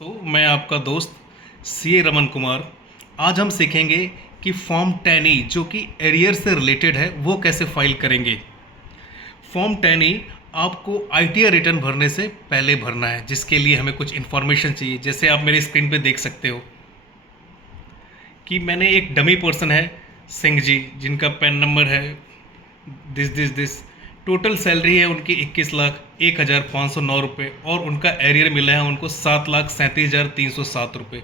तो मैं आपका दोस्त सी ए रमन कुमार। आज हम सीखेंगे कि फॉर्म 10E जो कि एरियर से रिलेटेड है वो कैसे फाइल करेंगे। फॉर्म 10E आपको आईटीआर रिटर्न भरने से पहले भरना है, जिसके लिए हमें कुछ इन्फॉर्मेशन चाहिए। जैसे आप मेरे स्क्रीन पे देख सकते हो कि मैंने एक डमी पर्सन है सिंह जी, जिनका पैन नंबर है दिस टोटल सैलरी है उनकी 21,01,509 रुपये और उनका एरियर मिला है उनको 7,37,307 रुपये।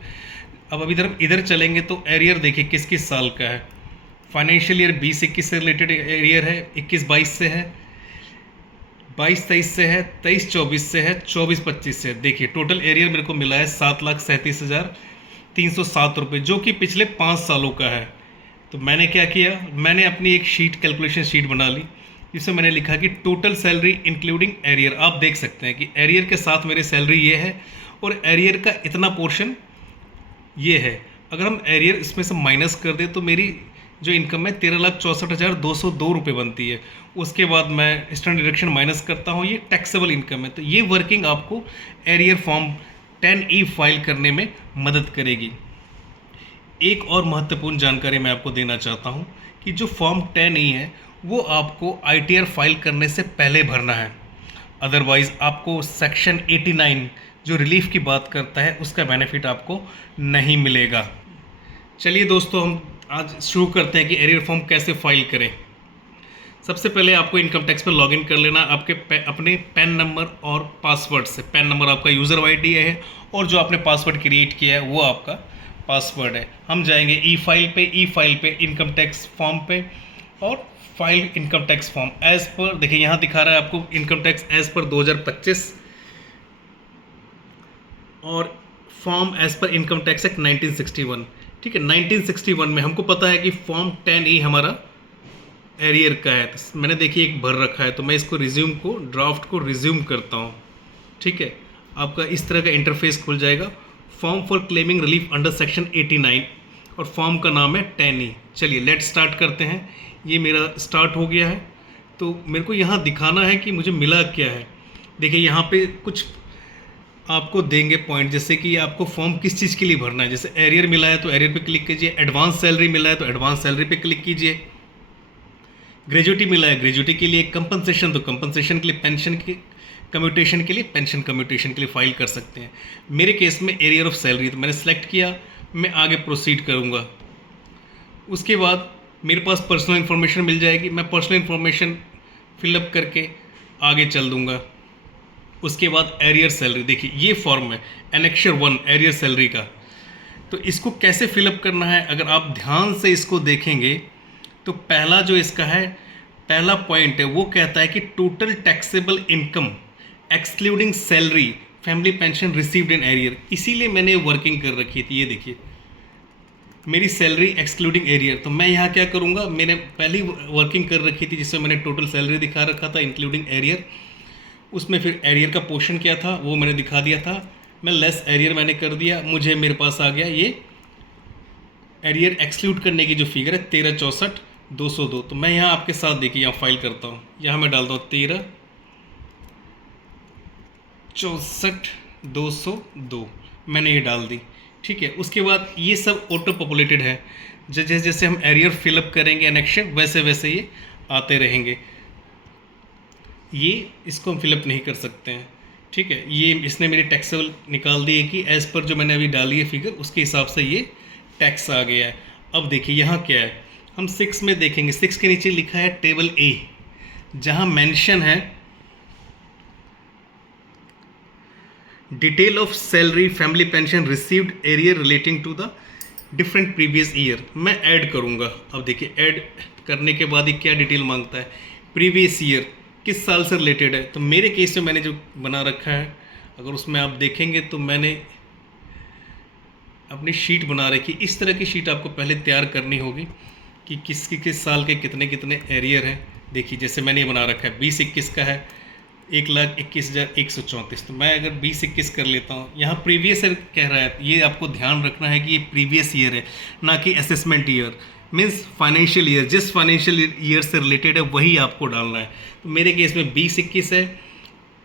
अब अभी इधर चलेंगे तो एरियर देखिए किस किस साल का है। फाइनेंशियल ईयर 20-21 से रिलेटेड एरियर है, 21-22 से है, 22-23 से है, 23-24 से है, 24-25 से है। देखिए टोटल एरियर मेरे को मिला है 7,37,307 रुपये, जो कि पिछले 5 सालों का है। तो मैंने क्या किया, मैंने अपनी एक शीट कैलकुलेशन शीट बना ली जिसमें मैंने लिखा कि टोटल सैलरी इंक्लूडिंग एरियर। आप देख सकते हैं कि एरियर के साथ मेरी सैलरी ये है और एरियर का इतना पोर्शन ये है। अगर हम एरियर इसमें से माइनस कर दें तो मेरी जो इनकम है 13,64,202 रुपये बनती है। उसके बाद मैं स्टैंडर्ड डिडक्शन माइनस करता हूँ, ये टैक्सेबल इनकम है। तो ये वर्किंग आपको एरियर फॉर्म 10E फाइल करने में मदद करेगी। एक और महत्वपूर्ण जानकारी मैं आपको देना चाहता हूँ कि जो फॉर्म 10E है वो आपको आईटीआर फाइल करने से पहले भरना है। अदरवाइज़ आपको सेक्शन 89 जो रिलीफ की बात करता है उसका बेनिफिट आपको नहीं मिलेगा। चलिए दोस्तों, हम आज शुरू करते हैं कि एरियर फॉर्म कैसे फाइल करें। सबसे पहले आपको इनकम टैक्स पर लॉगिन कर लेना आपके अपने पैन नंबर और पासवर्ड से। पैन नंबर आपका यूज़र आईडी है और जो आपने पासवर्ड क्रिएट किया है वो आपका पासवर्ड है। हम जाएंगे ई फाइल पे इनकम टैक्स फॉर्म पे और file income tax form as per. देखिए यहाँ दिखा रहा है आपको इनकम टैक्स एज पर 2025 और form as per income tax act 1961। ठीक है, 1961 में हमको पता है कि फॉर्म 10E हमारा एरियर का है। तो मैंने देखिए एक भर रखा है, तो मैं इसको ड्राफ्ट को रिज्यूम करता हूँ। ठीक है, आपका इस तरह का इंटरफेस खुल जाएगा। Form for claiming relief under section 89 और फॉर्म का नाम है 10E। चलिए लेट स्टार्ट करते हैं। ये मेरा स्टार्ट हो गया है। तो मेरे को यहाँ दिखाना है कि मुझे मिला क्या है। देखिए यहाँ पे कुछ आपको देंगे पॉइंट, जैसे कि आपको फॉर्म किस चीज़ के लिए भरना है। जैसे एरियर मिला है तो एरियर पे क्लिक कीजिए, एडवांस सैलरी मिला है तो एडवांस सैलरी पे क्लिक कीजिए, ग्रेजुटी मिला है ग्रेजुटी के लिए, कंपनसेशन तो कंपनसेशन के लिए, पेंशन के कम्यूटेशन के लिए पेंशन कम्यूटेशन के लिए फाइल कर सकते हैं। मेरे केस में एरियर ऑफ सैलरी तो मैंने सेलेक्ट किया, मैं आगे प्रोसीड करूँगा। उसके बाद मेरे पास पर्सनल इन्फॉर्मेशन मिल जाएगी, मैं पर्सनल इन्फॉर्मेशन फिलअप करके आगे चल दूँगा। उसके बाद एरियर सैलरी, देखिए ये फॉर्म है एनेक्चर 1 एरियर सैलरी का। तो इसको कैसे फिलअप करना है, अगर आप ध्यान से इसको देखेंगे तो पहला जो इसका है, पहला पॉइंट है वो कहता है कि total taxable income excluding salary family pension received in arrear. इसीलिए मैंने वर्किंग कर रखी थी। ये देखिए मेरी सैलरी एक्सक्लूडिंग एरियर। तो मैं यहाँ क्या करूँगा, मैंने पहली वर्किंग कर रखी थी जिसमें मैंने टोटल सैलरी दिखा रखा था इंक्लूडिंग एरियर। उसमें फिर एरियर का पोर्शन क्या था वो मैंने दिखा दिया था। मैं लेस एरियर मैंने कर दिया, मुझे मेरे पास आ गया ये एरियर एक्सक्लूड करने की जो फिगर है 13,64,202। तो मैं यहाँ आपके साथ देखिए यहाँ फाइल करता हूँ, यहाँ मैं डालता हूँ 13,64,202 मैंने ये डाल दी। ठीक है, उसके बाद ये सब ऑटो पॉपुलेटेड है। जैसे जैसे हम एरियर फिलअप करेंगे एनेक्शन वैसे वैसे ये आते रहेंगे। ये इसको हम फिलअप नहीं कर सकते हैं। ठीक है, ये इसने मेरी टैक्सेबल निकाल दी है कि एज़ पर जो मैंने अभी डाली है फिगर उसके हिसाब से ये टैक्स आ गया है। अब देखिए यहाँ क्या है, हम 6 में देखेंगे। 6 के नीचे लिखा है टेबल ए, जहाँ मेंशन है detail of salary family pension received arrear relating to the different previous year. मैं ऐड करूँगा। अब देखिए ऐड करने के बाद ही क्या डिटेल मांगता है, प्रीवियस ईयर किस साल से रिलेटेड है। तो मेरे केस में मैंने जो बना रखा है, अगर उसमें आप देखेंगे तो मैंने अपनी शीट बना रखी। इस तरह की शीट आपको पहले तैयार करनी होगी कि किस साल के कितने कितने एरियर हैं। देखिए जैसे मैंने ये बना रखा है 20-21 का है 1,21,134। तो मैं अगर 20-21 कर लेता हूँ, यहाँ प्रीवियस ईयर कह रहा है, ये आपको ध्यान रखना है कि ये प्रीवियस ईयर है ना कि assessment year. Means financial year, जिस फाइनेंशियल ईयर से रिलेटेड है वही आपको डालना है। तो मेरे केस में 20-21 है।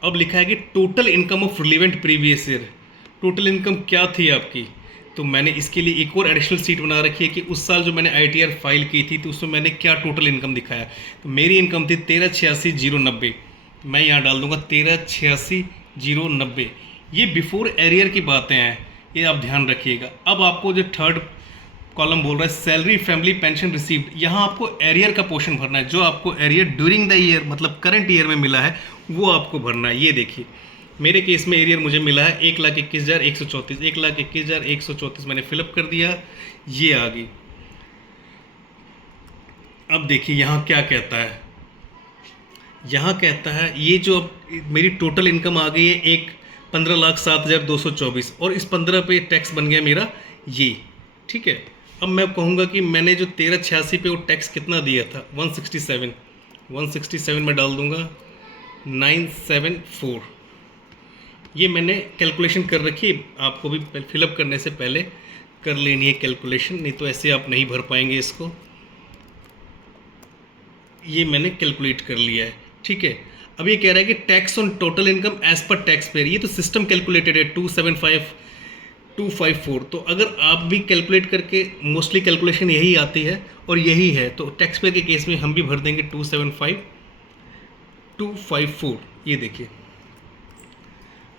अब लिखा है कि total income of relevant previous year, total income क्या थी आपकी। तो मैंने इसके लिए एक और एडिशनल सीट बना रखी है कि उस साल जो मैंने ITR फाइल की थी तो उसमें मैंने क्या टोटल इनकम दिखाया। तो मेरी इनकम थी 1386,090। मैं यहाँ डाल दूंगा 1386,090। ये बिफोर एरियर की बातें हैं, ये आप ध्यान रखिएगा। अब आपको जो थर्ड कॉलम बोल रहा है सैलरी फैमिली पेंशन रिसीव्ड, यहाँ आपको एरियर का पोर्शन भरना है। जो आपको एरियर ड्यूरिंग द ईयर मतलब करंट ईयर में मिला है वो आपको भरना है। ये देखिए मेरे केस में एरियर मुझे मिला है 1,21,134। 1,21,134 मैंने फिलअप कर दिया, ये आ गई। अब देखिए यहाँ क्या कहता है, यहाँ कहता है ये जो अब मेरी टोटल इनकम आ गई है 15,07,224 और इस 15 पे टैक्स बन गया मेरा ये, ठीक है। अब मैं कहूँगा कि मैंने जो 1386 पे वो टैक्स कितना दिया था 167 में डाल दूँगा 974। ये मैंने कैलकुलेशन कर रखी है, आपको भी फिलअप करने से पहले कर लेनी है कैलकुलेशन, नहीं तो ऐसे आप नहीं भर पाएंगे इसको। ये मैंने कैलकुलेट कर लिया है, ठीक है। अब ये कह रहा है कि tax on total income as per tax payer, ये तो सिस्टम कैलकुलेटेड है 275,254। तो अगर आप भी कैलकुलेट करके, मोस्टली कैलकुलेशन यही आती है और यही है, तो टैक्स पेयर के केस में हम भी भर देंगे 275,254। ये देखिए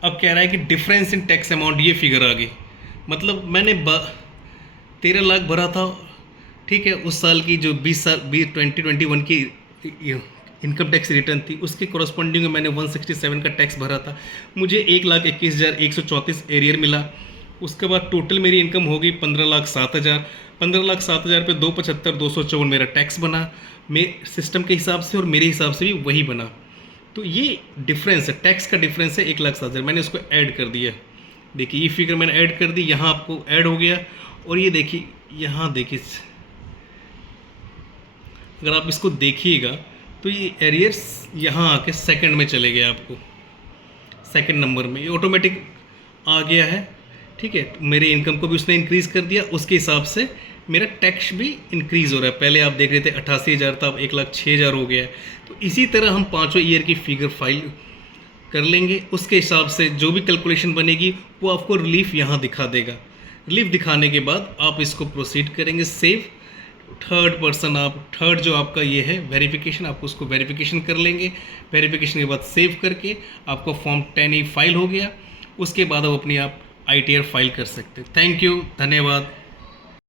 अब कह रहा है कि डिफरेंस इन टैक्स अमाउंट, ये फिगर आ गई। मतलब मैंने 13 लाख भरा था, ठीक है। उस साल की जो 2021 की इनकम टैक्स रिटर्न थी उसके कॉरस्पॉन्डिंग में मैंने 167 का टैक्स भरा था। मुझे 1,21,134 एरियर मिला। उसके बाद टोटल मेरी इनकम हो गई 15,07,000। 15,07,000 पे 275,254 मेरा टैक्स बना, सिस्टम के हिसाब से और मेरे हिसाब से भी वही बना। तो ये डिफरेंस है, टैक्स का डिफरेंस है 1,07,000। मैंने उसको ऐड कर दिया, देखिए ये फिगर मैंने ऐड कर दी, यहाँ आपको ऐड हो गया। और ये देखिए यहाँ देखिए, अगर आप इसको देखिएगा तो ये एरियर्स यहाँ आके सेकंड में चले गए, आपको सेकंड नंबर में ये ऑटोमेटिक आ गया है, ठीक है। मेरे इनकम को भी उसने इंक्रीज़ कर दिया, उसके हिसाब से मेरा टैक्स भी इंक्रीज़ हो रहा है। पहले आप देख रहे थे 88,000 था, अब 1,06,000 हो गया है। तो इसी तरह हम पाँचों ईयर की फिगर फाइल कर लेंगे, उसके हिसाब से जो भी कैलकुलेशन बनेगी वो आपको रिलीफ यहाँ दिखा देगा। रिलीफ दिखाने के बाद आप इसको प्रोसीड करेंगे सेव। थर्ड पर्सन, आप थर्ड जो आपका ये है वेरिफिकेशन, आप उसको वेरिफिकेशन कर लेंगे। वेरिफिकेशन के बाद सेव करके आपका फॉर्म 10E फाइल हो गया। उसके बाद आप अपनी ITR फाइल कर सकते हैं। थैंक यू, धन्यवाद।